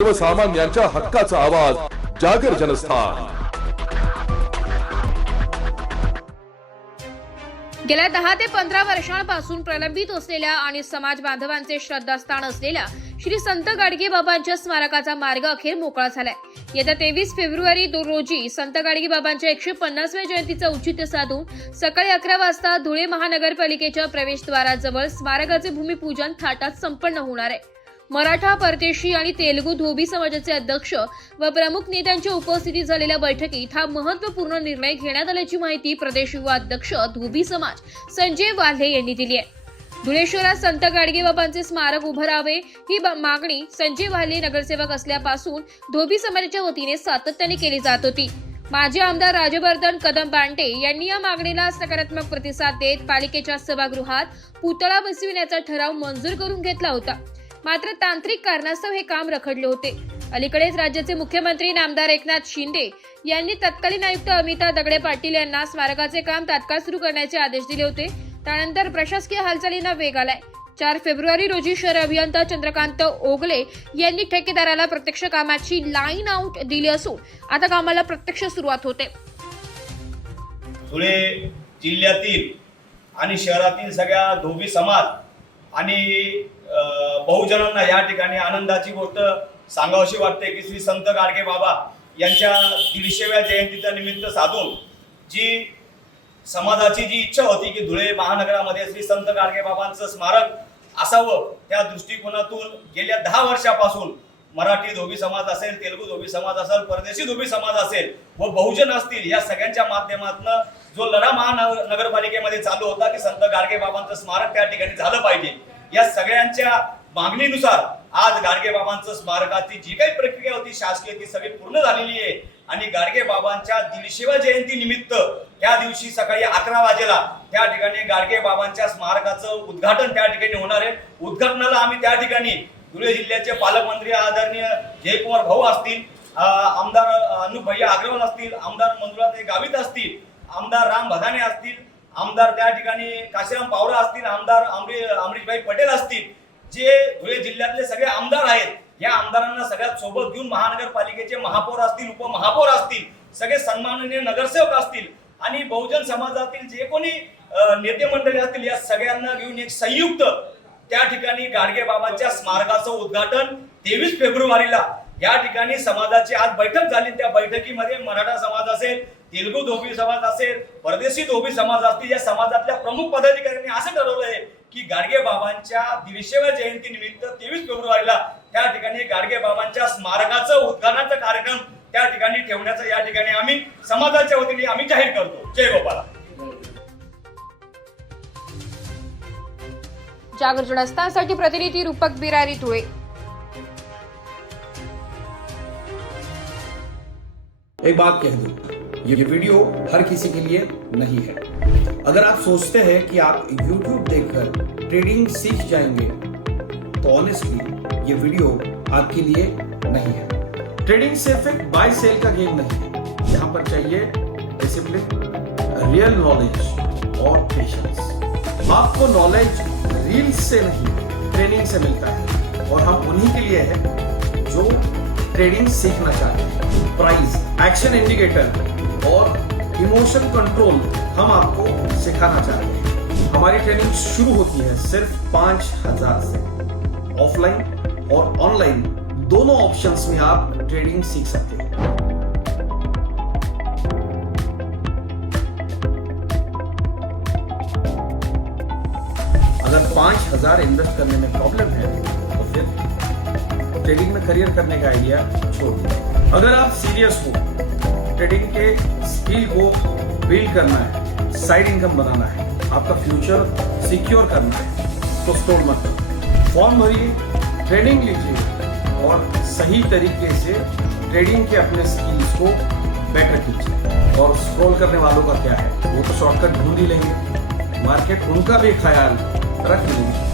सर्वसामान्यांच्या हक्काचा आवाज जागर जनस्थान। गेल्या 10 ते 15 वर्षांपासून प्रलंबित असलेल्या आणि समाज बांधवांचे श्रद्धास्थान असलेल्या श्री संत गाडगे बाबांच्या स्मारकाचा मार्ग अखेर मोकळा झालाय। येत्या 23 फेब्रुवारी रोजी संत गाडगे बाबांच्या 150व्या जयंतीचं औचित्य साधून सकाळी 11 वाजता धुळे महानगरपालिकेच्या प्रवेशद्वाराजवळ स्मारकाचे भूमिपूजन थाटात संपन्न होणार आहे। मराठा, परदेशी आणि तेलुगू धोबी समाजाचे अध्यक्ष व प्रमुख नेत्यांच्या उपस्थितीत झालेल्या बैठकीत हा महत्त्वपूर्ण निर्णय घेण्यात आल्याची माहिती प्रदेश युवा अध्यक्ष धोबी समाज संजय वाल्हे यांनी दिली आहे। धुळे शहरात संत गाडगे बाबांचे स्मारक उभं राहावे ही मागणी संजय वाल्हे नगरसेवक असल्यापासून धोबी समाजाच्या वतीने सातत्याने केली जात होती। माजी आमदार राजवर्धन कदम बांटे यांनी या मागणीला सकारात्मक प्रतिसाद देत पालिकेच्या सभागृहात पुतळा बसविण्याचा ठराव मंजूर करून घेतला होता। मात्र तांत्रिक कारणास्तव हे काम रखडले होते। अलीकडेच राज्याचे मुख्यमंत्री नामदार एकनाथ शिंदे यांनी तत्कालीन आयुक्त अमिता दगडे पाटील यांना स्मारकाचे काम तात्काळ सुरू करण्याचे आदेश दिले होते। त्यानंतर प्रशासकीय हालचालींना वेग आलाय। 4 फेब्रुवारी रोजी शहर अभियंता चंद्रकांत ओगले यांनी ठेकेदाराला प्रत्यक्ष कामाची लाईन आउट दिली असून आता कामाला प्रत्यक्ष सुरुवात होते। धुळे जिल्ह्यातील आणि शहरातील सगळ्या धोबी समाज आणि बहुजनांना या ठिकाणी आनंदाची गोष्ट सांगावीशी वाटते की श्री संत गाडगे बाबा यांच्या 150व्या जयंतीचा निमित्त साधून जी समाजाची जी इच्छा होती की धुळे महानगरामध्ये श्री संत गाडगे बाबांचं स्मारक असावं, त्या दृष्टिकोनातून गेल्या 10 वर्षापासून मराठी धोबी समाज असेल, तेलुगू धोबी समाज असेल, परदेशी धोबी समाज असेल व बहुजन असतील, या सगळ्यांच्या माध्यमातून जो लढा महानगरपालिकेमध्ये चालू होता की संत गाडगे बाबांचं स्मारक त्या ठिकाणी झालं पाहिजे, या सगळ्यांच्या मागणीनुसार आज गाडगे बाबांचं स्मारकाची जी काही प्रक्रिया होती शासकीय ती सगळी पूर्ण झालेली आहे। आणि गाडगे बाबांच्या 150व्या जयंती निमित्त त्या दिवशी सकाळी 11 वाजेला त्या ठिकाणी गाडगे बाबांच्या स्मारकाचं उद्घाटन त्या ठिकाणी होणार आहे। उद्घाटनाला आम्ही त्या ठिकाणी धुळे जिल्ह्याचे पालकमंत्री आदरणीय जयकुमार भाऊ असतील, आमदार अनुप भैया अग्रवाल असतील, आमदार मंजुळाताई गावित असतील, आमदार राम भदाने असतील, आमदार त्या ठिकाणी काशीराम पावरा असतील, आमदार अमरीशभाई पटेल असतील, जे धुळे जिल्ह्यातले सगळे आमदार आहेत, या आमदारांना सगळ्यात सोबत घेऊन महानगरपालिकेचे महापौर असतील, उपमहापौर असतील, सगळे सन्माननीय नगरसेवक असतील आणि बहुजन समाजातील जे कोणी नेते मंडळी असतील, या सगळ्यांना घेऊन एक संयुक्त त्या ठिकाणी गाडगे बाबांच्या स्मारकाचं उद्घाटन 23 फेब्रुवारीला या ठिकाणी समाजाची आज बैठक झाली। त्या बैठकीमध्ये मराठा समाज असेल, तेलुगू धोबी समाज असेल, परदेशी धोबी समाज असतील, या समाजातल्या प्रमुख पदाधिकाऱ्यांनी असं ठरवलंय की गाडगे बाबांच्या 150व्या जयंती निमित्त 23 फेब्रुवारीला त्या ठिकाणी गाडगे बाबांच्या स्मारकाचं उद्घाटनाचा कार्यक्रम त्या ठिकाणी ठेवण्याचा या ठिकाणी आम्ही समाजाच्या वतीने आम्ही जाहीर करतो। जय गोपाल। जागर जनस्थानसाठी प्रतिनिधी रूपक बिरारी धुळे। एक बात कह दूं, ये वीडियो हर किसी के लिए नहीं है। अगर आप सोचते हैं कि आप YouTube देखकर ट्रेडिंग सीख जाएंगे तो ऑनेस्टली ये वीडियो आपके लिए नहीं है। ट्रेडिंग सिर्फ एक बाय सेल का गेम नहीं है। यहाँ पर चाहिए डिसिप्लिन, रियल नॉलेज और पेशेंस। आपको नॉलेज रील्स से नहीं ट्रेनिंग से मिलता है और हम उन्हीं के लिए हैं जो ट्रेडिंग सीखना चाहते हैं। प्राइस, एक्शन इंडिकेटर और इमोशन कंट्रोल हम आपको सिखाना चाहते हैं। हमारी ट्रेनिंग शुरू होती है सिर्फ 5000 से। ऑफलाइन और ऑनलाइन दोनों ऑप्शंस में आप ट्रेडिंग सीख सकते हैं। अगर 5000 इन्वेस्ट करने में प्रॉब्लम है तो फिर ट्रेडिंग में करियर करने का आइडिया छोड़ दीजिए। अगर आप सीरियस हो, ट्रेडिंग के स्किल को बिल्ड करना है, साइड इनकम बनाना है, आपका फ्यूचर सिक्योर करना है, तो स्टॉल मत करो। फॉर्म भरिए, ट्रेनिंग लीजिए और सही तरीके से ट्रेडिंग के अपने स्किल्स को बेटर कीजिए। और स्क्रॉल करने वालों का क्या है, वो तो शॉर्टकट ढूंढ ही लेंगे, मार्केट उनका भी ख्याल रख लेंगे।